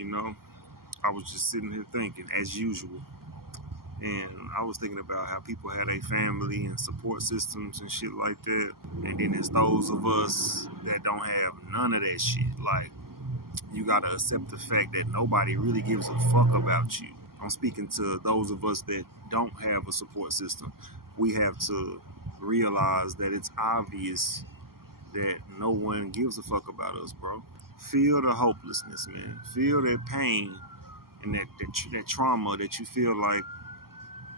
You know, I was just sitting here thinking, as usual, and I was thinking about how people had a family and support systems and shit like that, and then there's those of us that don't have none of that shit. Like, you gotta accept the fact that nobody really gives a fuck about you. I'm speaking to those of us that don't have a support system. We have to realize that it's obvious that no one gives a fuck about us, bro. Feel the hopelessness, man. Feel that pain and that trauma that you feel like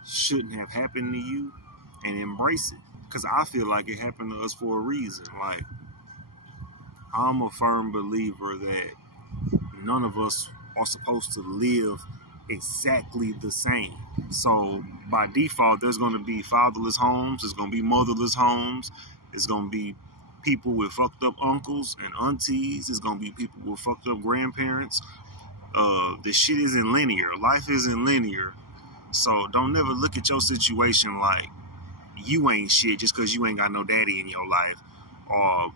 shouldn't have happened to you, and embrace it. Because I feel like it happened to us for a reason. Like, I'm a firm believer that none of us are supposed to live exactly the same. So by default, there's going to be fatherless homes, there's going to be motherless homes, there's going to be people with fucked up uncles and aunties, there's going to be people with fucked up grandparents. The shit isn't linear. Life isn't linear. So don't never look at your situation like you ain't shit just because you ain't got no daddy in your life, or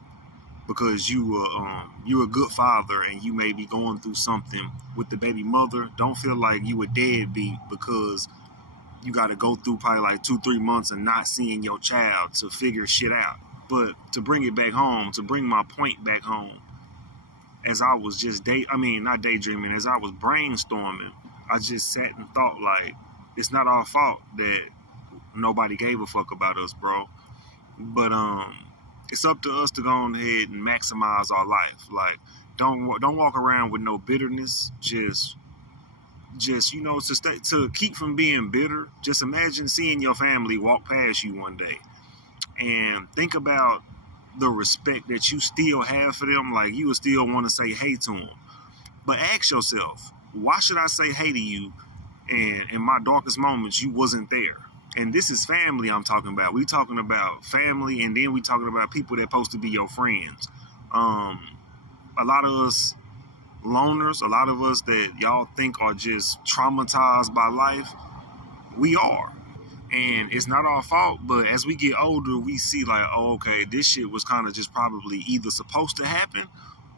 because you're a good father and you may be going through something with the baby mother. Don't feel like you a deadbeat because you got to go through probably like 2-3 months and not seeing your child to figure shit out. But to bring it back home, to bring my point back home, as I was just not daydreaming, as I was brainstorming, I just sat and thought, like, it's not our fault that nobody gave a fuck about us, bro. But it's up to us to go on ahead and maximize our life. Like, don't walk around with no bitterness. Just to keep from being bitter. Just imagine seeing your family walk past you one day, and think about the respect that you still have for them. Like, you would still want to say hey to them. But ask yourself, why should I say hey to you? And in my darkest moments, you wasn't there. And this is family I'm talking about. We talking about family, and then we talking about people that supposed to be your friends. A lot of us loners, a lot of us that y'all think are just traumatized by life, we are. And it's not our fault, but as we get older, we see like, oh, okay, this shit was kind of just probably either supposed to happen,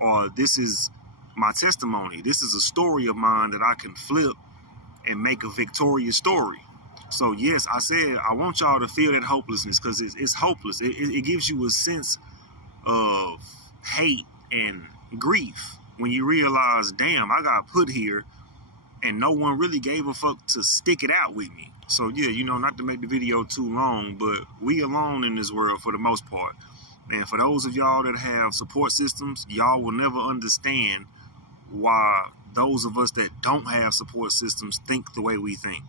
or this is my testimony. This is a story of mine that I can flip and make a victorious story. So yes, I said I want y'all to feel that hopelessness, because it's hopeless. It gives you a sense of hate and grief when you realize, damn, I got put here and no one really gave a fuck to stick it out with me. So yeah, not to make the video too long, but we alone in this world for the most part. And for those of y'all that have support systems, y'all will never understand why those of us that don't have support systems think the way we think.